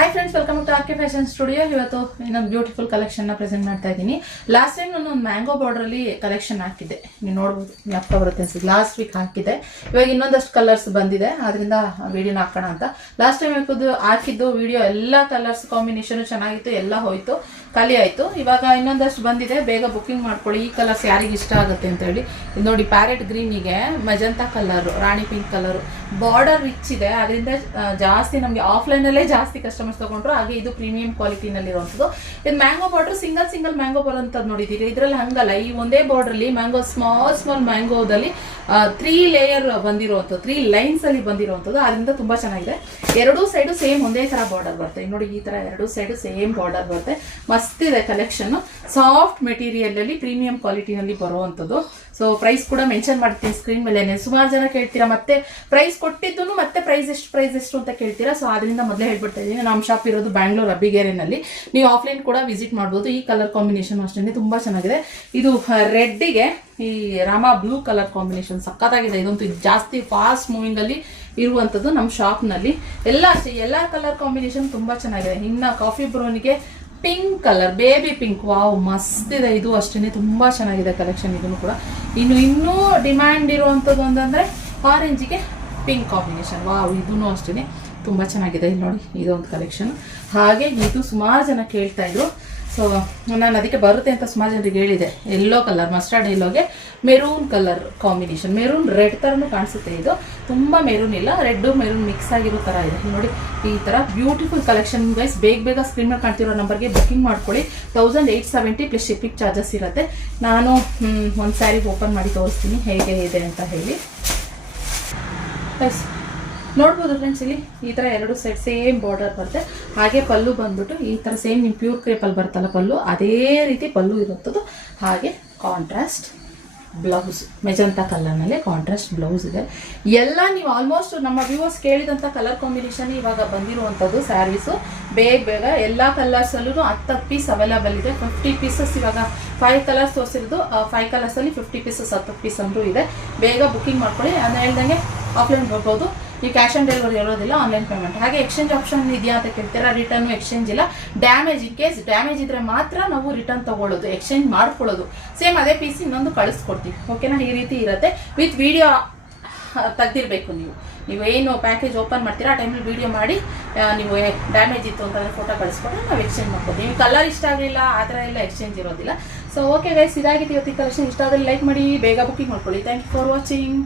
Hi friends, welcome to RK fashion studio. ಇವತ್ತು ಇನ್ನೊಂದು beautiful collection present ಮಾಡ್ತಾ ಇದ್ದೀನಿ. ಲಾಸ್ಟ್ ಟೈಮ್ ನಾನು ಒಂದು ಮ್ಯಾಂಗೋ ಬಾರ್ಡರ್ ಅಲ್ಲಿ ಕಲೆಕ್ಷನ್ ಹಾಕಿದ್ದೆ, ನೀವು ನೋಡ್ಬೋದು ಜ್ಞಾಪಕ ಬರುತ್ತೆ ಅನ್ಸುತ್ತೆ. ಲಾಸ್ಟ್ ವೀಕ್ ಹಾಕಿದ್ದೆ. ಇವಾಗ ಇನ್ನೊಂದಷ್ಟು ಕಲರ್ಸ್ ಬಂದಿದೆ, ಅದರಿಂದ ವಿಡಿಯೋನ ಹಾಕೋಣ ಅಂತ. ಲಾಸ್ಟ್ ಟೈಮ್ ಹಾಕಿದ್ದು ವಿಡಿಯೋ ಎಲ್ಲ ಕಲರ್ಸ್ ಕಾಂಬಿನೇಷನ್ ಚೆನ್ನಾಗಿತ್ತು, ಎಲ್ಲ ಹೋಯ್ತು, ಖಾಲಿ ಆಯ್ತು. ಇವಾಗ ಇನ್ನೊಂದಷ್ಟು ಬಂದಿದೆ, ಬೇಗ ಬುಕಿಂಗ್ ಮಾಡ್ಕೊಳ್ಳಿ. ಈ ಕಲರ್ಸ್ ಯಾರಿಗೆ ಇಷ್ಟ ಆಗುತ್ತೆ ಅಂತ ಹೇಳಿ. ನೋಡಿ, ಪ್ಯಾರೆಟ್ ಗ್ರೀನಿಗೆ ಮಜಂತಾ ಕಲರ್, ರಾಣಿ ಪಿಂಕ್ ಕಲರ್, ಬಾರ್ಡರ್ ರಿಚ್ ಇದೆ, ಅದರಿಂದ ಜಾಸ್ತಿ ನಮಗೆ ಆಫ್ಲೈನ್ ಅಲ್ಲೇ ಜಾಸ್ತಿ ಕಸ್ಟಮರ್ಸ್ ತಗೊಂಡ್ರು. ಹಾಗೆ ಇದು ಪ್ರೀಮಿಯಂ ಕ್ವಾಲಿಟಿನಲ್ಲಿ ಇರುವಂಥದ್ದು. ಇದು ಮ್ಯಾಂಗೋ ಬಾರ್ಡರ್ ಸಿಂಗಲ್ ಮ್ಯಾಂಗೋ ಬರುವಂಥದ್ದು ನೋಡಿದ್ದೀರಿ. ಇದರಲ್ಲಿ ಹಂಗಲ್ಲ, ಈ ಒಂದೇ ಬಾರ್ಡರ್ ಅಲ್ಲಿ ಮ್ಯಾಂಗೋ ಸ್ಮಾಲ್ ಮ್ಯಾಂಗೋದಲ್ಲಿ 3 ಲೇಯರ್ ಬಂದಿರುವಂಥದ್ದು, 3 ಲೈನ್ಸ್ ಅಲ್ಲಿ ಬಂದಿರುವಂಥದ್ದು. ಅದರಿಂದ ತುಂಬಾ ಚೆನ್ನಾಗಿದೆ. ಎರಡೂ ಸೈಡು ಸೇಮ್ ಒಂದೇ ತರ ಬಾರ್ಡರ್ ಬರುತ್ತೆ. ನೋಡಿ, ಈ ತರ ಎರಡೂ ಸೈಡು ಸೇಮ್ ಬಾರ್ಡರ್ ಬರುತ್ತೆ. ಮಸ್ತ್ ಇದೆ ಕಲೆಕ್ಷನ್. ಸಾಫ್ಟ್ ಮೆಟೀರಿಯಲ್ ಅಲ್ಲಿ ಪ್ರೀಮಿಯಂ ಕ್ವಾಲಿಟಿನಲ್ಲಿ ಬರುವಂಥದ್ದು. ಸೊ ಪ್ರೈಸ್ ಕೂಡ ಮೆನ್ಷನ್ ಮಾಡ್ತೀನಿ ಸ್ಕ್ರೀನ್ ಮೇಲೆ. ಸುಮಾರು ಜನ ಕೇಳ್ತೀರಾ, ಮತ್ತೆ ಪ್ರೈಸ್ ಕೊಟ್ಟಿದ್ದು ಮತ್ತೆ ಪ್ರೈಸ್ ಎಷ್ಟು ಅಂತ ಕೇಳ್ತೀರಾ. ಸೊ ಅದರಿಂದ ಮೊದಲೇ ಹೇಳ್ಬಿಡ್ತಾ ಇದ್ದೀನಿ, ನಮ್ಮ ಶಾಪ್ ಇರೋದು ಬ್ಯಾಂಗ್ಳೂರ್ ಅಬ್ಬಿಗೇರಿನಲ್ಲಿ. ನೀವು ಆಫ್ಲೈನ್ ಕೂಡ ವಿಸಿಟ್ ಮಾಡ್ಬೋದು. ಈ ಕಲರ್ ಕಾಂಬಿನೇಷನ್ ಅಷ್ಟೇ ತುಂಬಾ ಚೆನ್ನಾಗಿದೆ. ಇದು ರೆಡ್ಗೆ ಈ ರಾಮ ಬ್ಲೂ ಕಲರ್ ಕಾಂಬಿನೇಷನ್ ಸಖತ್ತಾಗಿದೆ. ಇದಂತೂ ಜಾಸ್ತಿ ಫಾಸ್ಟ್ ಮೂವಿಂಗ್ ಅಲ್ಲಿ ಇರುವಂತದ್ದು ನಮ್ಮ ಶಾಪ್ ನಲ್ಲಿ. ಎಲ್ಲ ಅಷ್ಟೇ, ಎಲ್ಲಾ ಕಲರ್ ಕಾಂಬಿನೇಷನ್ ತುಂಬಾ ಚೆನ್ನಾಗಿದೆ. ಇನ್ನ ಕಾಫಿ ಬ್ರೌನ್ಗೆ pink colour, baby pink, wow ಮಸ್ತ್ ಇದೆ. ಇದು ಅಷ್ಟೇ ತುಂಬಾ ಚೆನ್ನಾಗಿದೆ ಕಲೆಕ್ಷನ್. ಇದನ್ನು ಕೂಡ ಇನ್ನೂ ಡಿಮ್ಯಾಂಡ್ ಇರುವಂತದ್ದು ಅಂತಂದ್ರೆ ಆರೆಂಜಿಗೆ ಪಿಂಕ್ ಕಾಂಬಿನೇಷನ್, ವಾವ್ ಇದೂ ಅಷ್ಟೇ ತುಂಬಾ ಚೆನ್ನಾಗಿದೆ. ಇಲ್ಲಿ ನೋಡಿ, ಇದೊಂದು ಕಲೆಕ್ಷನ್. ಹಾಗೆ ಇದು ಸುಮಾರು ಜನ ಕೇಳ್ತಾ ಇದ್ರು. ಸೊ ನಾನು ಅದಕ್ಕೆ ಬರುತ್ತೆ ಅಂತ ಸುಮಾರು ಜನರಿಗೆ ಹೇಳಿದೆ. ಯೆಲ್ಲೋ ಕಲರ್, ಮಸ್ಟರ್ಡ್ ಯೆಲ್ಲೋಗೆ maroon colour combination, maroon red ತರನು ಕಾಣಿಸುತ್ತೆ. ಇದು ತುಂಬಾ ಮೆರೂನ್ ಇಲ್ಲ, ರೆಡ್ ಮೆರೂನ್ ಮಿಕ್ಸ್ ಆಗಿರೋ ತರ ಇದೆ. ನೋಡಿ, ಈ ತರ ಬ್ಯೂಟಿಫುಲ್ ಕಲೆಕ್ಷನ್ ಗೈಸ್. ಬೇಗ ಸ್ಕ್ರೀನ್ ಮೇಲೆ ಕಾಣ್ತಿರೋ ನಂಬರ್ಗೆ ಬುಕಿಂಗ್ ಮಾಡ್ಕೊಳ್ಳಿ. 1870 ಪ್ಲಸ್ ಶಿಪ್ಪಿಂಗ್ ಚಾರ್ಜಸ್ ಇರುತ್ತೆ. ನಾನು ಒಂದು ಸ್ಯಾರಿ ಓಪನ್ ಮಾಡಿ ತೋರಿಸ್ತೀನಿ ಹೇಗೆ ಇದೆ ಅಂತ ಹೇಳಿ. ಗೈಸ್ ನೋಡ್ಬೋದು ಫ್ರೆಂಡ್ಸ್, ಇಲ್ಲಿ ಈ ತರ ಎರಡು ಸೈಡ್ ಸೇಮ್ ಬಾರ್ಡರ್ ಬರುತ್ತೆ. ಹಾಗೆ ಪಲ್ಲು ಬಂದ್ಬಿಟ್ಟು ಈ ತರ ಸೇಮ್ ನಿಮ್ ಪ್ಯೂರ್ ಕ್ರೇಪಲ್ಲಿ ಬರ್ತಲ್ಲ ಪಲ್ಲು, ಅದೇ ರೀತಿ ಪಲ್ಲು ಇರುತ್ತದು. ಹಾಗೆ ಕಾಂಟ್ರಾಸ್ಟ್ ಬ್ಲೌಸ್, ಮೆಜಂತಾ ಕಲರ್ನಲ್ಲಿ ಕಾಂಟ್ರಾಸ್ಟ್ ಬ್ಲೌಸ್ ಇದೆ. ಎಲ್ಲ ನೀವು ಆಲ್ಮೋಸ್ಟ್ ನಮ್ಮ ವ್ಯೂವರ್ಸ್ ಕೇಳಿದಂಥ ಕಲರ್ ಕಾಂಬಿನೇಷನ್ ಇವಾಗ ಬಂದಿರುವಂಥದ್ದು ಸ್ಯಾರೀಸು. ಬೇಗ ಎಲ್ಲ ಕಲರ್ಸಲ್ಲೂ 10 ಪೀಸ್ ಅವೈಲೇಬಲ್ ಇದೆ. 50 ಪೀಸಸ್ ಇವಾಗ 5 ಕಲರ್ಸ್ ತೋರಿಸಿರೋದು. 5 ಕಲರ್ಸಲ್ಲಿ 50 ಪೀಸಸ್ 10 ಪೀಸ್ ಅಂದರೂ ಇದೆ. ಬೇಗ ಬುಕಿಂಗ್ ಮಾಡ್ಕೊಳ್ಳಿ. ನಾನು ಹೇಳ್ದಂಗೆ ಆಫ್ಲೈನ್ ಬರ್ಬೋದು. ಈ ಕ್ಯಾಶ್ ಆನ್ ಡೆಲಿವರಿ ಇರೋದಿಲ್ಲ, ಆನ್ಲೈನ್ ಪೇಮೆಂಟ್. ಹಾಗೆ ಎಕ್ಸ್ಚೇಂಜ್ ಆಪ್ಷನ್ ಇದೆಯಾ ಅಂತ ಕೇಳ್ತೀರಾ. ರಿಟರ್ನ್ ಎಕ್ಸ್ಚೇಂಜ್ ಇಲ್ಲ. ಡ್ಯಾಮೇಜ್, ಇನ್ ಕೇಸ್ ಡ್ಯಾಮೇಜ್ ಇದ್ರೆ ಮಾತ್ರ ನಾವು ರಿಟರ್ನ್ ತಗೊಳ್ಳೋದು, ಎಕ್ಸ್ಚೇಂಜ್ ಮಾಡ್ಕೊಳ್ಳೋದು. ಸೇಮ್ ಅದೇ ಪೀಸ್ ಇನ್ನೊಂದು ಕಳಿಸ್ಕೊಡ್ತೀವಿ. ಓಕೆನಾ? ಈ ರೀತಿ ಇರುತ್ತೆ. ವಿತ್ ವಿಡಿಯೋ ತೆಗ್ದಿರ್ಬೇಕು. ನೀವು ಏನು ಪ್ಯಾಕೇಜ್ ಓಪನ್ ಮಾಡ್ತೀರಾ ಆ ಟೈಮಲ್ಲಿ ವಿಡಿಯೋ ಮಾಡಿ ನೀವು ಡ್ಯಾಮೇಜ್ ಇತ್ತು ಅಂತಂದ್ರೆ ಫೋಟೋ ಕಳಿಸ್ಕೊಟ್ರೆ ನಾವು ಎಕ್ಸ್ಚೇಂಜ್ ಮಾಡ್ಬೋದು. ನೀವು ಕಲರ್ ಇಷ್ಟ ಆಗಲಿಲ್ಲ ಆ ಥರ ಎಲ್ಲ ಎಕ್ಸ್ಚೇಂಜ್ ಇರೋದಿಲ್ಲ. ಸೊ ಓಕೆ ಗೈಸ್, ಇದಾಗಿತ್ತು ಇವತ್ತಿನ ಕಲೆಕ್ಷನ್. ಇಷ್ಟ ಆದರೆ ಲೈಕ್ ಮಾಡಿ, ಬೇಗ ಬುಕಿಂಗ್ ಮಾಡ್ಕೊಳ್ಳಿ. Thank you for watching.